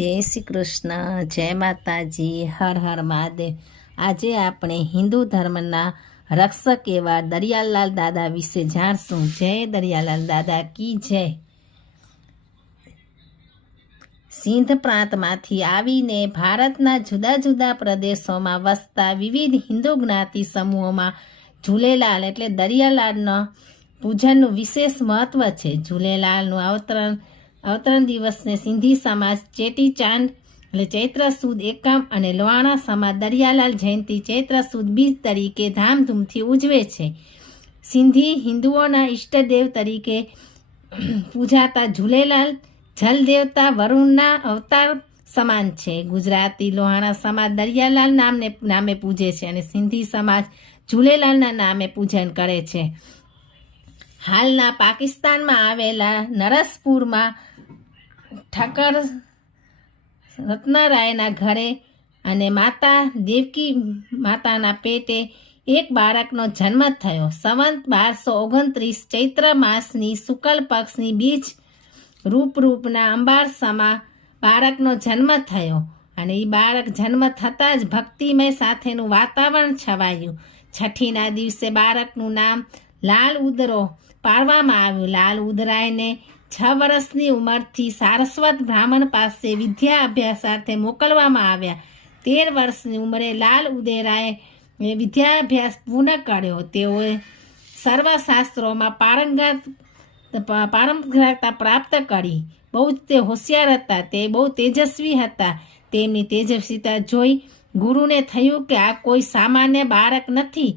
જય શ્રી કૃષ્ણ, જય માતાજી, હર હર મહાદેવ। આજે આપણે હિન્દુ ધર્મના રક્ષક એવા દરિયાલાલ દાદા વિશે જાણશું। જય દરિયાલાલ દાદા કી જય। સિંધ પ્રાંતમાંથી આવીને ભારતના જુદા જુદા પ્રદેશોમાં વસતા વિવિધ હિન્દુ જ્ઞાતિ સમૂહોમાં ઝૂલેલાલ એટલે દરિયાલાલના પૂજનનું વિશેષ મહત્વ છે। ઝૂલેલાલનું અવતરણ દિવસને સિંધી સમાજ ચેટીચાંદ એટલે ચૈત્ર સુદ એકમ અને લોહાણા સમાજ દરિયાલાલ જયંતિ ચૈત્ર સુદ બીજ તરીકે ધામધૂમથી ઉજવે છે। સિંધી હિન્દુઓના ઈષ્ટદેવ તરીકે પૂજાતા ઝૂલેલાલ જલ દેવતા વરુણના અવતાર સમાન છે। ગુજરાતી લોહાણા સમાજ દરિયાલાલ નામે પૂજે છે અને સિંધી સમાજ ઝૂલેલાલના નામે પૂજન કરે છે। હાલના પાકિસ્તાનમાં આવેલા નરસપુરમાં ઠક્કર રત્નરાયના ઘરે અને માતા દેવકી માતાના પેટે એક બાળકનો જન્મ થયો। સંવંત 1229 ચૈત્ર માસની શુક્લ પક્ષની બીજ રૂપના અંબારસામાં બાળકનો જન્મ થયો અને એ બાળક જન્મ થતાં જ ભક્તિમય સાથેનું વાતાવરણ છવાયું। છઠ્ઠીના દિવસે બાળકનું નામ લાલ ઉદરો પાડવામાં આવ્યું। લાલ ઉદરાયને 6 વર્ષની ઉંમરથી સારસ્વત બ્રાહ્મણ પાસે વિદ્યા અભ્યાસાર્થે મોકલવામાં આવ્યા। 13 વર્ષની ઉંમરે લાલ ઉદરાએ વિદ્યાભ્યાસ પૂર્ણ કર્યો। તેઓએ સર્વશાસ્ત્રોમાં પારંગતતા પ્રાપ્ત કરી। બહુ જ તે હોશિયાર હતા, તે બહુ તેજસ્વી હતા। તેમની તેજસ્વીતા જોઈ ગુરુને થયું કે આ કોઈ સામાન્ય બાળક નથી,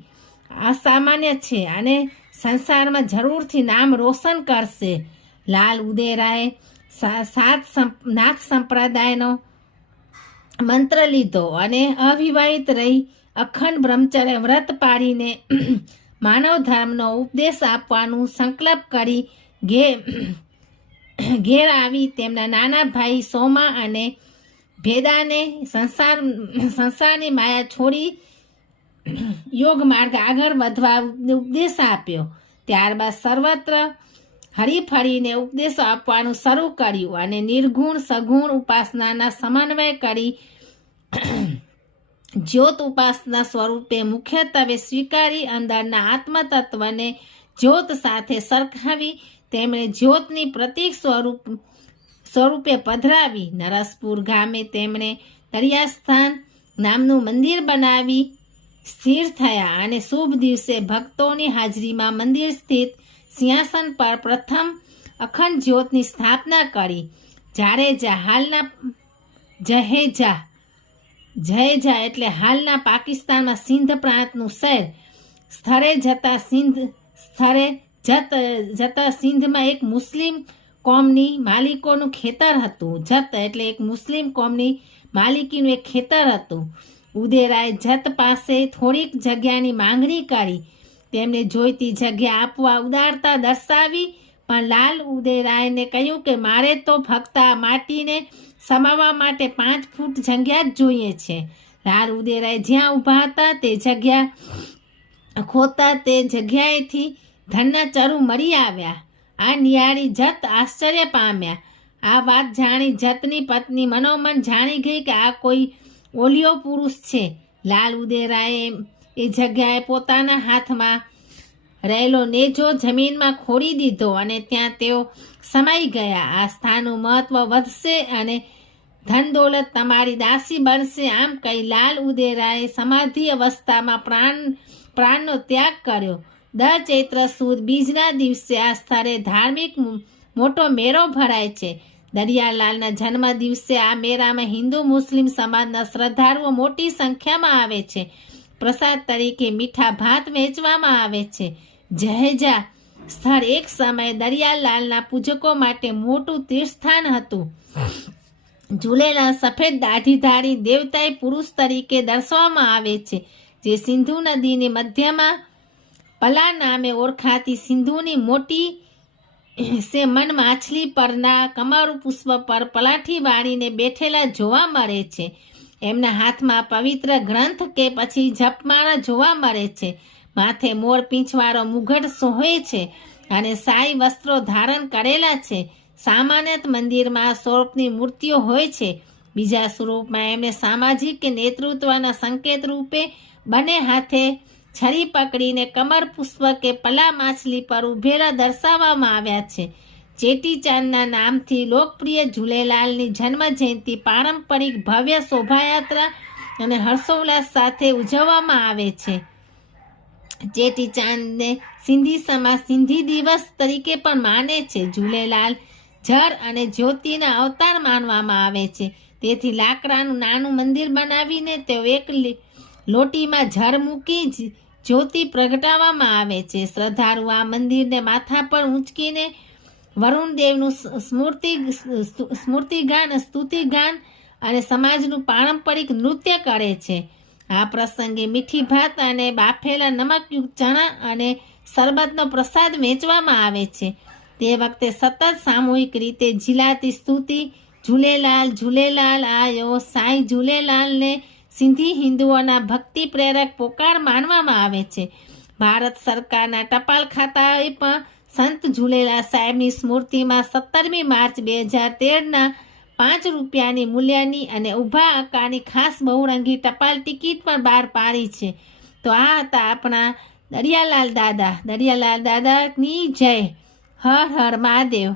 અસામાન્ય છે અને સંસારમાં જરૂરથી નામ રોશન કરશે। લાલ ઉદેરાએ 7 નાથ સંપ્રદાયનો મંત્ર લીધો અને અવિવાહિત રહી અખંડ બ્રહ્મચર્ય વ્રત પાડીને માનવ ધર્મનો ઉપદેશ આપવાનું સંકલ્પ કરી ઘેર આવી તેમના નાના ભાઈ સોમા અને ભેદાને સંસારની માયા છોડી યોગ માર્ગ આગળ વધવા ઉપદેશ આપ્યો। ત્યારબાદ સર્વત્ર હરીફરીને ઉપદેશો આપવાનું શરૂ કર્યું અને નિર્ગુણ સગુણ ઉપાસનાના સમન્વય કરી જ્યોત ઉપાસના સ્વરૂપે મુખ્યત્વે સ્વીકારી અંદરના આત્મતત્વને જ્યોત સાથે સરખાવી તેમણે જ્યોતની પ્રતીક સ્વરૂપે પધરાવી। નરસપુર ગામે તેમણે દરિયાસ્થાન નામનું મંદિર બનાવી સ્થિર થયા અને શુભ દિવસે ભક્તોની હાજરીમાં મંદિર સ્થિત સિંહાસન પર પ્રથમ અખંડ જ્યોતની સ્થાપના કરી। જહેજા એટલે હાલના પાકિસ્તાનમાં સિંધ પ્રાંતનું શહેર। સ્થળે જતા સિંધમાં એક મુસ્લિમ કોમની માલિકોનું ખેતર હતું। જત એટલે એક મુસ્લિમ કોમની માલિકીનું એક ખેતર હતું। ઉદેરાએ જત પાસે થોડીક જગ્યાની માંગણી કરી। તેમને જોઈતી જગ્યા આપવા ઉદારતા દર્શાવી, પણ લાલ ઉદેરાયને કહ્યું કે મારે તો ફક્ત આ માટીને સમાવવા માટે 5 ફૂટ જગ્યા જ જોઈએ છે। લાલ ઉદેરાય જ્યાં ઊભા હતા તે જગ્યા ખોતા તે જગ્યાએથી ધનના ચરુ મળી આવ્યા। આ નિહાળી જત આશ્ચર્ય પામ્યા। આ વાત જાણી જતની પત્ની મનોમન જાણી ગઈ કે આ કોઈ ઓલિયો પુરુષ છે। લાલ ઉદેરાએ એ જગ્યાએ પોતાના હાથમાં રહેલો નેજો જમીનમાં ખોડી દીધો અને ત્યાં તેઓ સમાઈ ગયા। આ સ્થાનનું મહત્વ વધશે અને ધન દોલત તમારી દાસી બનશે, આમ કહી લાલ ઉદેરાએ સમાધિ અવસ્થામાં પ્રાણનો ત્યાગ કર્યો। દર ચૈત્ર સુદ બીજના દિવસે આ સ્થળે ધાર્મિક મોટો મેળો ભરાય છે। દરિયાલાલના જન્મ દિવસે આ મેળામાં હિન્દુ મુસ્લિમ સમાજના શ્રદ્ધાળુઓ મોટી સંખ્યામાં આવે છે। પ્રસાદ તરીકે મીઠા ભાત વહેંચવામાં આવે છે। જહેજા સ્થળ એક સમયે દરિયાલાલના પૂજકો માટે મોટું તીર્થસ્થાન હતું। ઝૂલેલાલ સફેદ દાઢીધારી દેવતાય પુરુષ તરીકે દર્શાવવામાં આવે છે, જે સિંધુ નદીની મધ્યમાં પલા નામે ઓળખાતી સિંધુની મોટી મન માછલી પરના કમળ પુષ્પ પર પલાઠી વાળીને બેઠેલા જોવા મળે છે। એમના હાથમાં પવિત્ર ગ્રંથ કે પછી જપમાળા જોવા મળે છે। માથે મોર પીંછવાળો મુગટ શોભે છે અને શાહી વસ્ત્રો ધારણ કરેલા છે। સામાન્યત મંદિરમાં સ્વરૂપની મૂર્તિઓ હોય છે, બીજા સ્વરૂપમાં એમને સામાજિક કે નેતૃત્વના સંકેત રૂપે બંને હાથે છરી પકડીને કમર પુષ્પ કે પલા માછલી પર ઉભેલા દર્શાવવામાં આવ્યા છે. ચેટીચાંદના નામથી લોકપ્રિય ઝૂલેલાલની જન્મ જયંતિ પારંપરિક ભવ્ય શોભાયાત્રા અને હર્ષોલ્લાસ સાથે ઉજવવામાં આવે છે. ચેટીચાંદને સિંધી સમાજ સિંધી દિવસ તરીકે પણ માને છે. ઝૂલેલાલ જળ અને જ્યોતિના અવતાર માનવામાં આવે છે. તેથી લાકડાનું નાનું મંદિર બનાવીને તેઓ એક લોટીમાં જળ મૂકી જ્યોતિ પ્રગટાવવામાં આવે છે. શ્રદ્ધાળુ આ મંદિરને માથા પર ઊંચકીને વરુણદેવનું સ્મૃતિગાન સ્તુતિગાન અને સમાજનું પારંપરિક નૃત્ય કરે છે. આ પ્રસંગે મીઠી ભાત અને બાફેલા નમકયુક્ત ચણા અને શરબતનો પ્રસાદ વહેંચવામાં આવે છે. તે વખતે સતત સામૂહિક રીતે ઝીલાતી સ્તુતિ ઝૂલેલાલ ઝૂલેલાલ આયો સાંઈ ઝૂલેલાલને સિંધી હિન્દુઓના ભક્તિ પ્રેરક પોકાર માનવામાં આવે છે. ભારત સરકારના ટપાલ ખાતાએ પણ સંત ઝૂલેલાલ સાહેબની સ્મૃતિમાં 17મી માર્ચ 2013ના 5 રૂપિયાની મૂલ્યની અને ઊભા આકારની ખાસ બહુરંગી ટપાલ ટિકિટ પણ બહાર પાડી છે. તો આ હતા આપણા દરિયાલાલ દાદાની જય. હર હર મહાદેવ.